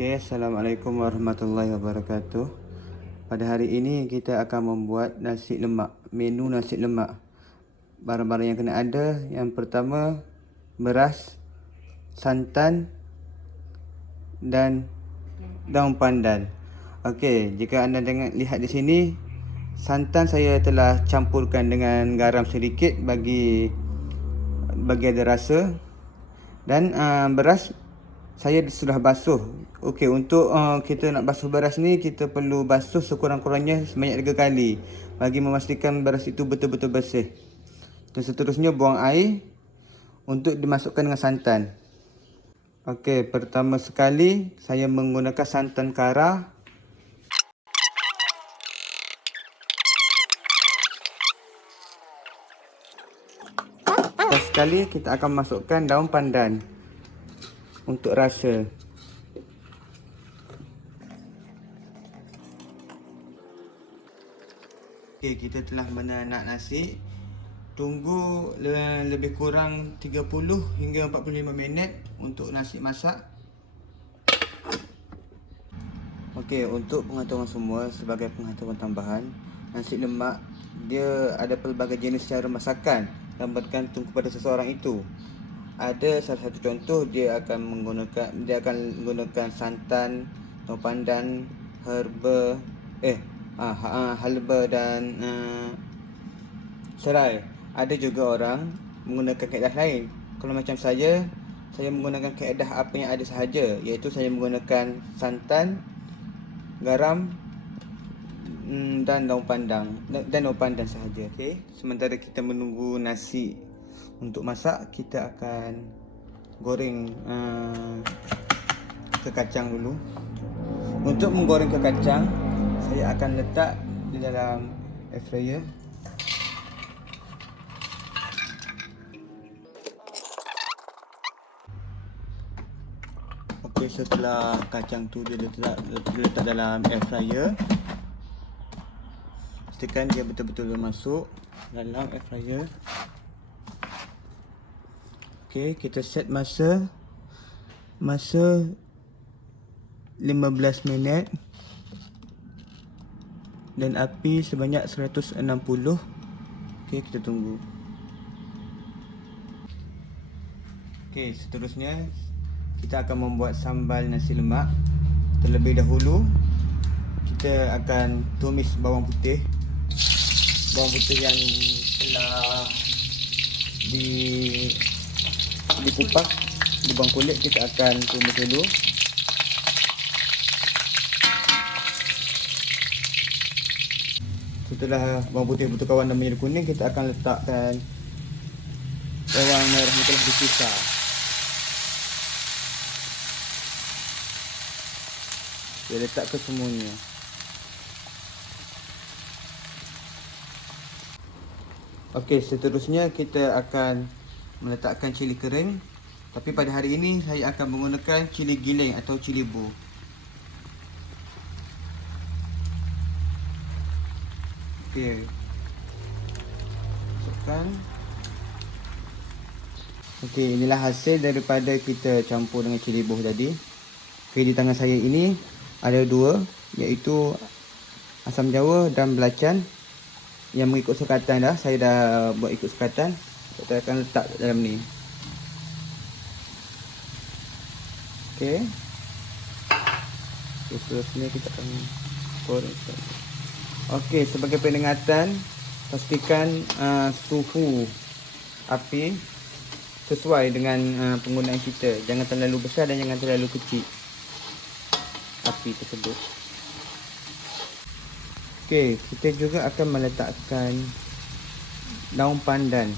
Okey, Assalamualaikum warahmatullahi wabarakatuh. Pada hari ini kita akan membuat nasi lemak, menu nasi lemak. Barang-barang yang kena ada, yang pertama beras, santan dan daun pandan. Okey, jika anda lihat di sini, santan saya telah campurkan dengan garam sedikit bagi ada rasa, dan beras saya sudah basuh. Okey, untuk kita nak basuh beras ni, kita perlu basuh sekurang-kurangnya sebanyak 3 kali bagi memastikan beras itu betul-betul bersih. Dan seterusnya buang air untuk dimasukkan dengan santan. Okey, pertama sekali saya menggunakan santan kara. Dan sekali kita akan masukkan daun pandan untuk rasa. Okey, kita telah menanak nasi. Tunggu lebih kurang 30 hingga 45 minit untuk nasi masak. Okey, untuk pengetahuan semua, sebagai pengetahuan tambahan, nasi lemak dia ada pelbagai jenis cara masakan dan bergantung kepada seseorang itu. Ada salah satu contoh, dia akan menggunakan santan, daun pandan, halba dan serai. Ada juga orang menggunakan kaedah lain. Kalau macam saya menggunakan kaedah apa yang ada sahaja, iaitu saya menggunakan santan, garam dan daun pandan sahaja. Okey, sementara kita menunggu nasi untuk masak, kita akan goreng ke kacang dulu. Untuk menggoreng ke kacang, saya akan letak di dalam air fryer. Okey, setelah kacang tu diletak dalam air fryer, pastikan dia betul-betul masuk dalam air fryer. Okey, kita set masa 15 minit dan api sebanyak 160. Okey, kita tunggu. Okey, seterusnya kita akan membuat sambal nasi lemak. Terlebih dahulu kita akan tumis bawang putih yang telah dikupas, dibuang kulit. Kita akan tumis dulu. Setelah bawang putih bertukar warna menjadi kuning, kita akan letakkan bawang merah yang telah dipisah. Kita letak ke semuanya. Okey, seterusnya kita akan meletakkan cili kering. Tapi pada hari ini saya akan menggunakan cili giling atau cili bu. Okey, masukkan. Okey, inilah hasil daripada kita campur dengan cili bu tadi. Okey, di tangan saya ini ada dua, iaitu asam jawa dan belacan yang mengikut sukatan dah. Saya dah buat ikut sukatan. Kita akan letak dalam ni. Okey. Seterusnya kita akan goreng. Okey, sebagai peringatan, pastikan suhu api sesuai dengan penggunaan kita. Jangan terlalu besar dan jangan terlalu kecil api tersebut. Okey, kita juga akan meletakkan daun pandan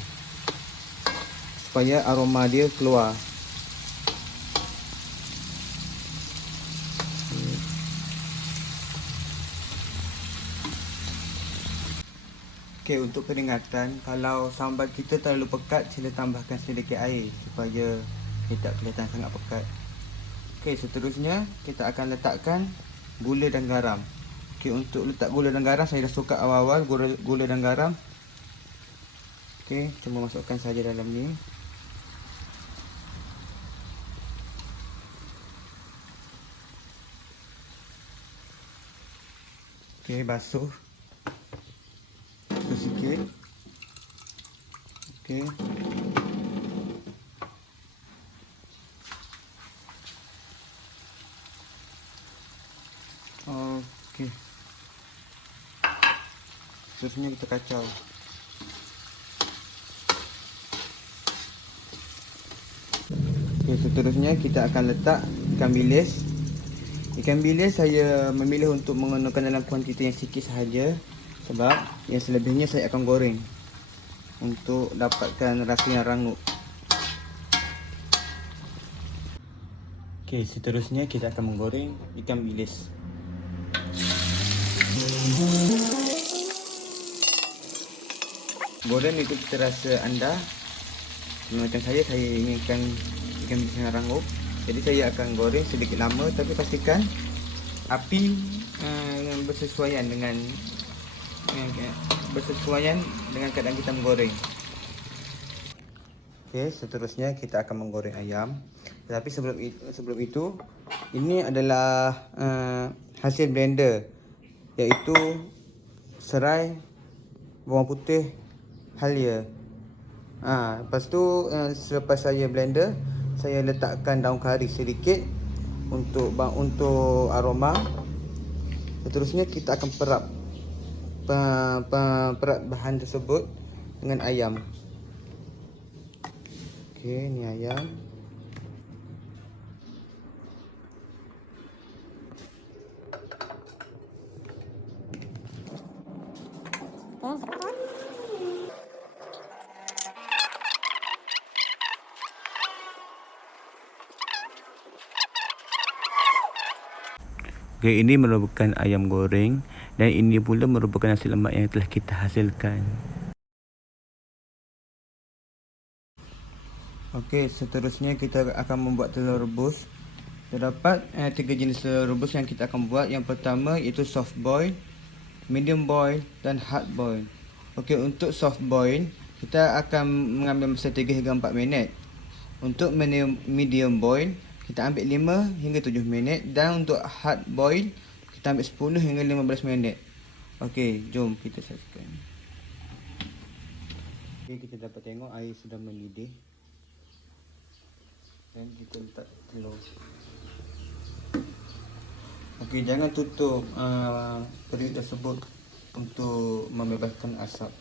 supaya aroma dia keluar. Okey, untuk peringatan, kalau sambal kita terlalu pekat, sila tambahkan sedikit air supaya tidak kelihatan sangat pekat. Okey, seterusnya kita akan letakkan gula dan garam. Okey, untuk letak gula dan garam, saya dah suka awal-awal gula dan garam. Okey, cuma masukkan saja dalam ni. Okey, basuh sikit. Okey. Okey. Seterusnya kita kacau. Okey, seterusnya kita akan letak ikan bilis. Ikan bilis saya memilih untuk menggunakan dalam kuantiti yang sikit sahaja, sebab yang selebihnya saya akan goreng untuk dapatkan rasa yang rangup. Okey, seterusnya kita akan menggoreng ikan bilis. Goreng itu terasa anda. Macam saya inginkan ikan bilis yang rangup, jadi saya akan goreng sedikit lama, tapi pastikan api bersesuaian dengan keadaan kita menggoreng. Okey, seterusnya kita akan menggoreng ayam. Tetapi sebelum itu ini adalah hasil blender, iaitu serai, bawang putih, halia. Lepas tu selepas saya blender, saya letakkan daun kari sedikit untuk aroma. Seterusnya kita akan perap bahan tersebut dengan ayam. Okey, ni ayam. Okey, ini merupakan ayam goreng dan ini pula merupakan nasi lemak yang telah kita hasilkan. Okey, seterusnya kita akan membuat telur rebus. Terdapat 3 jenis telur rebus yang kita akan buat. Yang pertama iaitu soft boil, medium boil dan hard boil. Okey, untuk soft boil kita akan mengambil masa 3 hingga 4 minit. Untuk medium boil kita ambil 5 hingga 7 minit, dan untuk hard boil kita ambil 10 hingga 15 minit. Okey, jom kita saksikan. Okey, kita dapat tengok air sudah mendidih. Dan kita letak telur. Okey, jangan tutup periuk tersebut untuk membebaskan asap.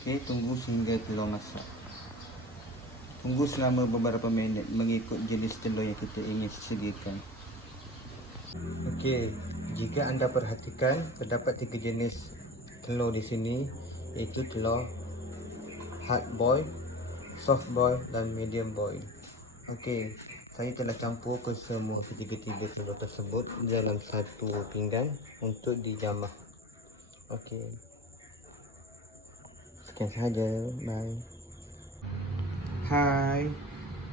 Okey, tunggu sehingga telur masak. Tunggu selama beberapa minit mengikut jenis telur yang kita ingin sediakan. Okey, jika anda perhatikan terdapat 3 jenis telur di sini, iaitu telur hard boil, soft boil dan medium boil. Okey, saya telah campur ke semua ketiga-tiga telur tersebut dalam satu pinggan untuk dijamah. Okey, sekian sahaja. Bye. Hai.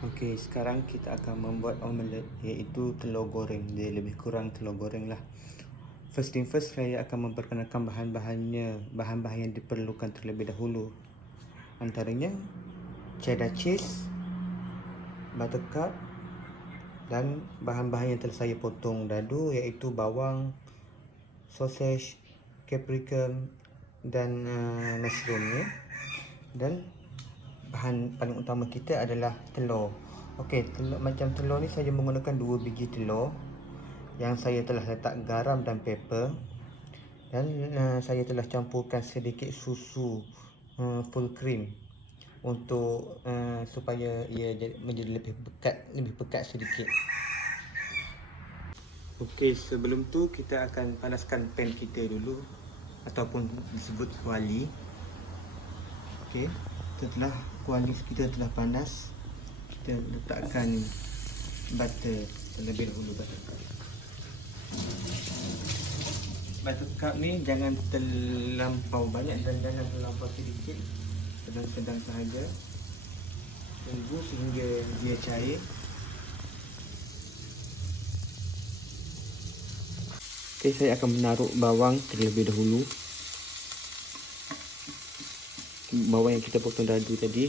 Okey, sekarang kita akan membuat omelet, iaitu telur goreng. Dia lebih kurang telur goreng lah. First thing first, saya akan memperkenalkan bahan-bahan yang diperlukan terlebih dahulu. Antaranya cheddar cheese, buttercup, dan bahan-bahan yang telah saya potong dadu, iaitu bawang, sausage, capsicum dan mushroom. Dan bahan paling utama kita adalah telur. Okey, telur ni saya menggunakan 2 biji telur yang saya telah letak garam dan pepper, dan saya telah campurkan sedikit susu full cream untuk supaya ia menjadi lebih pekat sedikit. Okey, sebelum tu kita akan panaskan pan kita dulu, ataupun disebut kuali. Okey, setelah kuali kita telah panas, kita letakkan butter terlebih dahulu. Buttercup ni jangan terlampau banyak dan jangan terlampau sedikit, sedang-sedang sahaja. Tunggu sehingga dia cair. Okey, saya akan menaruh bawang terlebih dahulu. Bawang yang kita potong dadu tadi.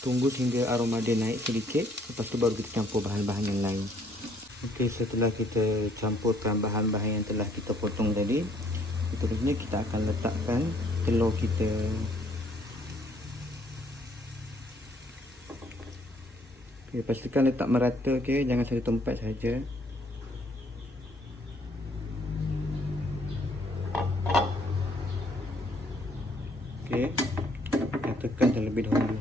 Tunggu sehingga aroma dia naik sedikit, lepas tu baru kita campur bahan-bahan yang lain. Okey, setelah kita campurkan bahan-bahan yang telah kita potong tadi, seterusnya kita akan letakkan telur kita. Okey, pastikan letak merata, okey, jangan satu tempat saja. Okey, kita tekan terlebih dahulu.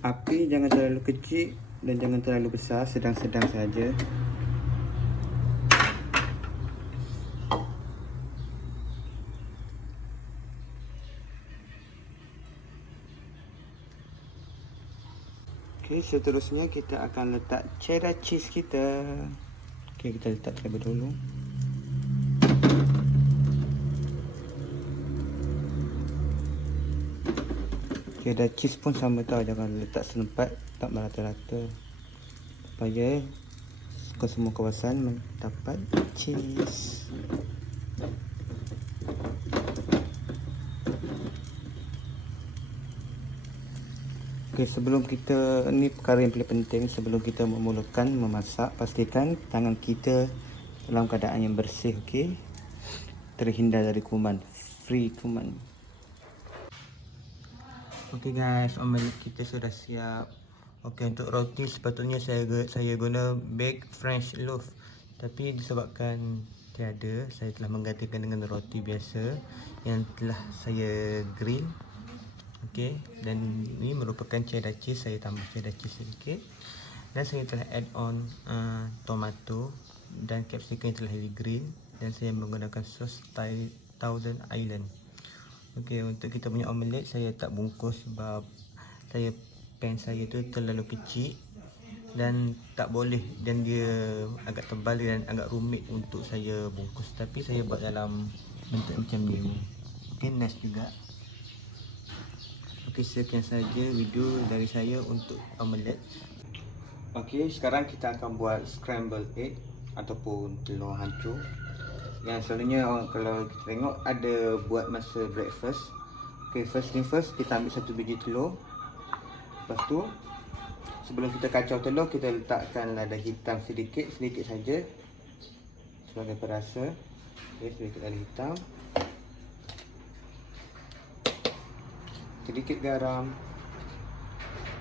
Api jangan terlalu kecil dan jangan terlalu besar, sedang-sedang saja. Okey, seterusnya kita akan letak cheddar cheese kita. Okey, kita letak terlebih dahulu. Cheddar cheese pun sama tau, jangan letak setempat, tak merata-rata, supaya ke semua kawasan mendapat cheese. Okey, sebelum kita, ni perkara yang paling penting, sebelum kita memulakan memasak, pastikan tangan kita dalam keadaan yang bersih, okey, terhindar dari kuman, free kuman. Okey guys, omelet kita sudah siap. Okey, untuk roti sepatutnya saya guna bake French loaf, tapi disebabkan tiada, saya telah menggantikan dengan roti biasa yang telah saya grill. Okey, dan ini merupakan cheddar cheese, saya tambah cheddar cheese sedikit, dan saya telah add on tomato dan capsicum yang telah di grill, dan saya menggunakan sos Thousand Island. Okey, untuk kita punya omelet saya tak bungkus sebab pan saya tu terlalu kecil dan tak boleh, dan dia agak tebal dan agak rumit untuk saya bungkus, tapi saya buat dalam bentuk macam ni. Okey, nice juga. Okey, sekian saja video dari saya untuk omelet. Okey, sekarang kita akan buat scrambled egg ataupun telur hancur. Yang selalunya kalau kita tengok ada buat masa breakfast. Okey, first thing first, kita ambil satu biji telur. Lepas tu, sebelum kita kacau telur, kita letakkan lada hitam sedikit saja sebagai perasa. Okey, sedikit lada hitam, sedikit garam,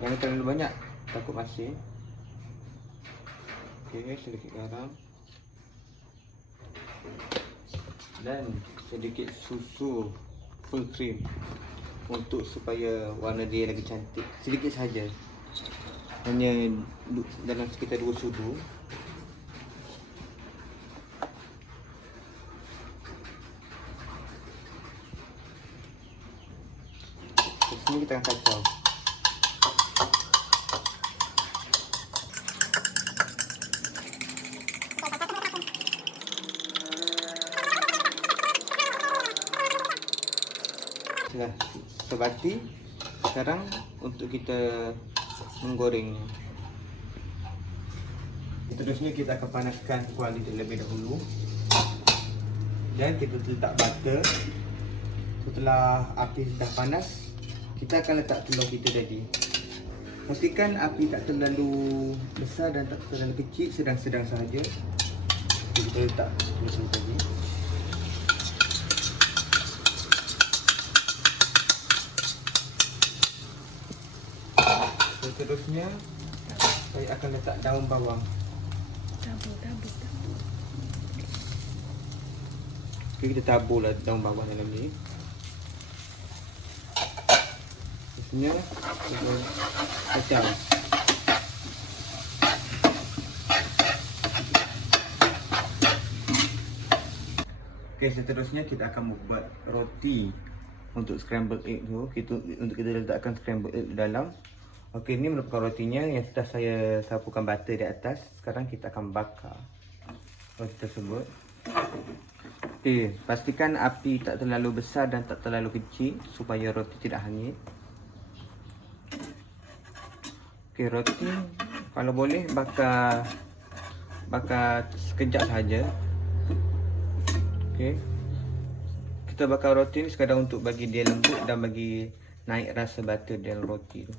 jangan terlalu banyak takut masin. Okey, sedikit garam dan sedikit susu full cream untuk supaya warna dia lagi cantik. Sedikit saja, hanya dalam sekitar 2 sudu. Terus ni kita akan kacau. Sudah sebati. Sekarang untuk kita menggoreng. Seterusnya kita akan panaskan kuali terlebih dahulu, dan kita letak butter. Setelah api sudah panas, kita akan letak telur kita tadi. Pastikan api tak terlalu besar dan tak terlalu kecil, sedang-sedang sahaja. Kita letak telur tadi. Seterusnya saya akan letak daun bawang. Okay, kita taburlah daun bawang dalam ni. Seterusnya kita kacau. Okay, seterusnya kita akan membuat roti untuk scrambled egg tu. Untuk kita letakkan scrambled egg di dalam. Okey, ini merupakan rotinya yang sudah saya sapukan butter di atas. Sekarang kita akan bakar roti tersebut. Okey, pastikan api tak terlalu besar dan tak terlalu kecil supaya roti tidak hangit. Okey, roti kalau boleh bakar sekejap saja. Okey, kita bakar roti ni sekadar untuk bagi dia lembut dan bagi naik rasa butter dalam roti tu.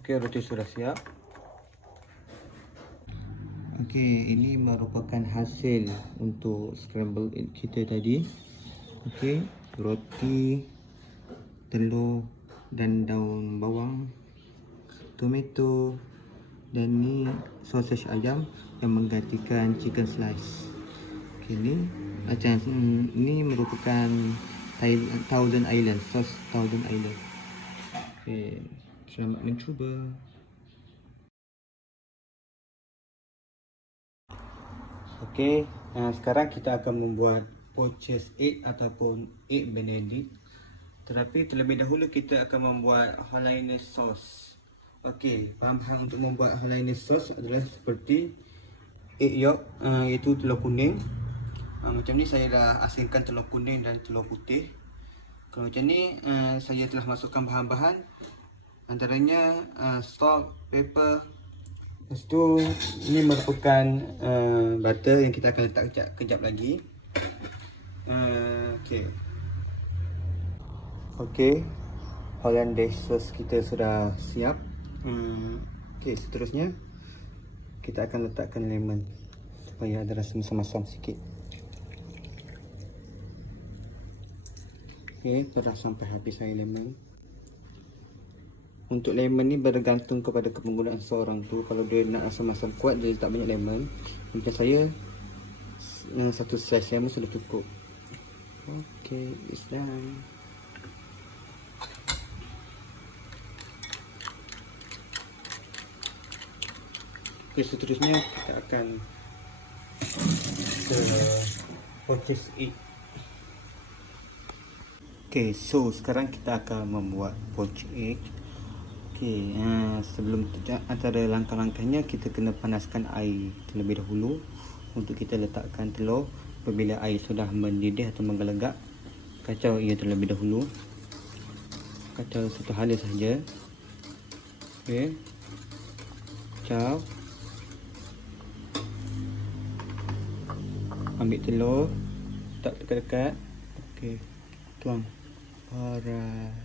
Okey, roti sudah siap. Okey, ini merupakan hasil untuk scramble egg kita tadi. Okey, roti, telur dan daun bawang, tomato, dan ni sausage ayam yang menggantikan chicken slice. Okey, ni macam ni merupakan Thousand Island, sos Thousand Island. Okey, selamat mencuba. Okey, sekarang kita akan membuat poached egg ataupun egg benedict. Tetapi terlebih dahulu kita akan membuat Hollandaise sauce. Okey, bahan-bahan untuk membuat Hollandaise sauce adalah seperti egg yolk, iaitu telur kuning. Macam ni saya dah asingkan telur kuning dan telur putih. Kalau macam ni, saya telah masukkan bahan-bahan, antaranya salt, pepper. Lepas tu, ini merupakan butter yang kita akan letak kejap lagi. Okey, Hollandaise sauce kita sudah siap. Okey, seterusnya kita akan letakkan lemon supaya ada rasa masam-masam sikit. Okey, dah sampai habis saya lemon. Untuk lemon ni bergantung kepada kepenggunaan seorang tu. Kalau dia nak rasa masam kuat, dia letak banyak lemon. Macam saya, satu slice lemon sudah cukup. Okey, it's done. Okey, seterusnya kita akan ke poached egg. Okey, so sekarang kita akan membuat poached egg. Okey, sebelum antara langkah-langkahnya kita kena panaskan air terlebih dahulu untuk kita letakkan telur. Apabila air sudah mendidih atau menggelegak, kacau ia terlebih dahulu. Kacau satu hala sahaja. Okey, kacau. Ambil telur, letak dekat-dekat. Okey, tuang. Alright.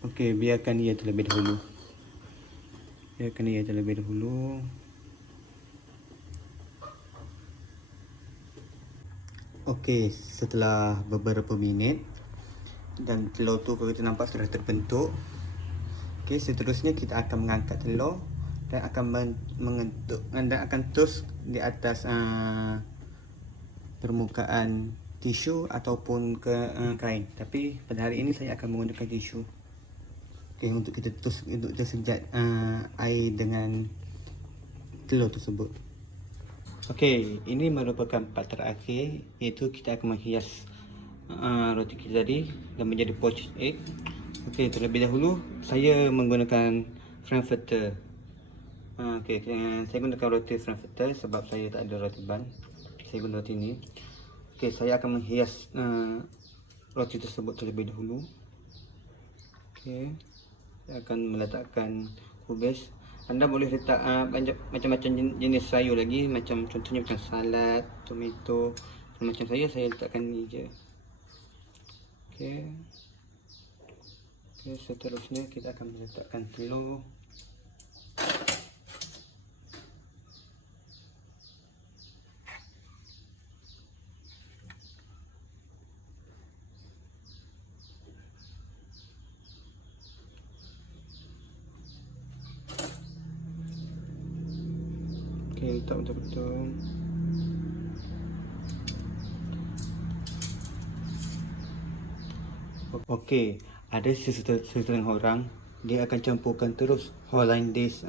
Okey, biarkan ia terlebih dahulu. Okey, setelah beberapa minit dan telur tu kalau kita nampak sudah terbentuk. Okey, seterusnya kita akan mengangkat telur dan akan akan toast di atas permukaan tisu ataupun kain. Tapi pada hari ini saya akan menggunakan tisu. Okey, untuk kita toast, untuk tersejat air dengan telur tersebut. Okey, ini merupakan part terakhir, iaitu kita akan menghias roti kita tadi dan menjadi poached egg. Okey, terlebih dahulu saya menggunakan frankfurter. Okey, saya gunakan roti frankfurter sebab saya tak ada roti bun. Saya guna roti ni. Okey, saya akan menghias roti tersebut terlebih dahulu. Okey, saya akan meletakkan kubis. Anda boleh letak macam-macam jenis sayur lagi, macam contohnya macam salad, tomato. Macam saya letakkan ni je. Okey. Okey, seterusnya kita akan meletakkan telur. Okey, letak betul-betul. Okey, ada sesetengah orang dia akan campurkan terus Hollandaise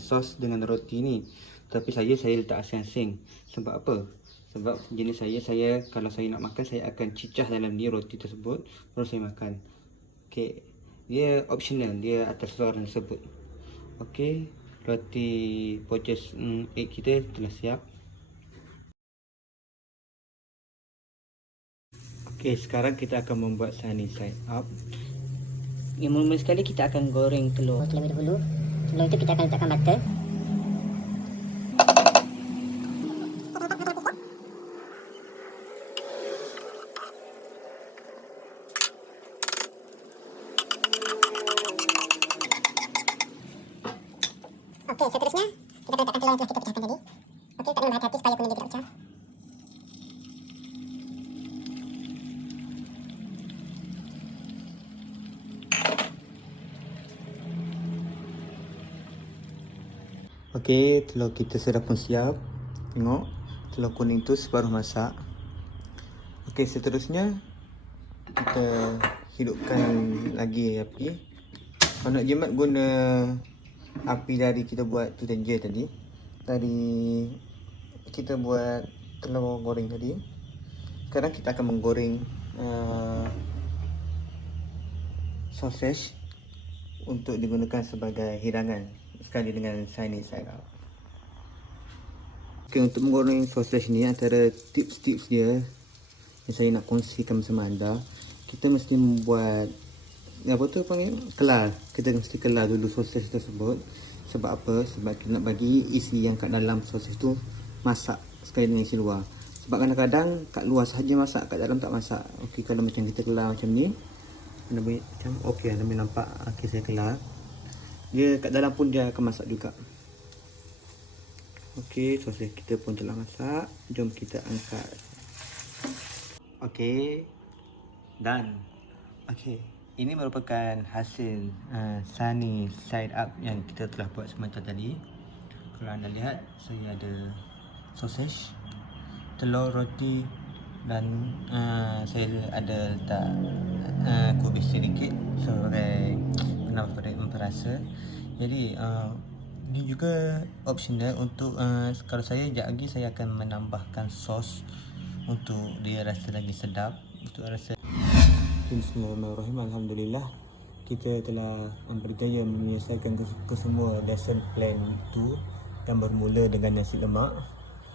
sauce dengan roti ni. Tapi saya letak asing-asing. Sebab apa? Sebab jenis saya kalau saya nak makan, saya akan cicah dalam ni roti tersebut baru saya makan. Okey, dia optional, dia atas seseorang tersebut. Okey, roti poached egg kita telah siap. Okey, sekarang kita akan membuat sunny side up. Yang mula sekali kita akan goreng telur terlebih dahulu. Telur itu kita akan letakkan butter. Okey, seterusnya kita akan letakkan telur yang telah kita pecahkan tadi. Okey, letakkan berhati-hati supaya kuning dia tidak pecah. Okey, telur kita sudah pun siap. Tengok, telur kuning tu separuh masak. Okey, seterusnya kita hidupkan lagi api. Kalau nak jimat guna api dari kita buat tu je tadi. Dari kita buat telur goreng tadi. Sekarang kita akan menggoreng sausage untuk digunakan sebagai hidangan sekali dengan sunny side up. Okay, untuk menggoreng sausage ni, antara tips-tips dia yang saya nak kongsikan bersama anda, kita mesti membuat apa tu panggil, kelar. Kita mesti kelar dulu sausage tersebut. Sebab apa? Sebab kita nak bagi isi yang kat dalam sausage tu masak sekali dengan isi luar. Sebab kadang-kadang kat luar sahaja masak, kat dalam tak masak. Okey, kalau macam kita kelar macam ni, anda boleh macam okey, anda boleh nampak. Okey, saya kelar. Dia kat dalam pun dia akan masak juga. Okey, sausage kita pun telah masak. Jom kita angkat. Okey, done. Okey, ini merupakan hasil sunny side up yang kita telah buat semacam tadi. Kalau anda lihat, saya ada sausage, telur, roti dan saya ada letak kubis sedikit sebagai memperasa. Jadi ini juga optional untuk kalau saya sekejap lagi saya akan menambahkan sos untuk dia rasa lagi sedap, untuk rasa. Bismillahirrahmanirrahim. Alhamdulillah, kita telah berjaya menyelesaikan kesemua lesson plan itu, yang bermula dengan nasi lemak,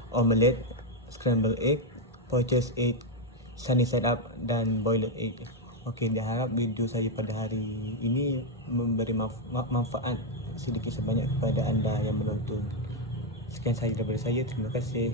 omelette, scrambled egg, poached egg, sunny side up dan boiled egg. Okey, saya harap video saya pada hari ini memberi manfaat sedikit sebanyak kepada anda yang menonton. Sekian sahaja daripada saya. Terima kasih.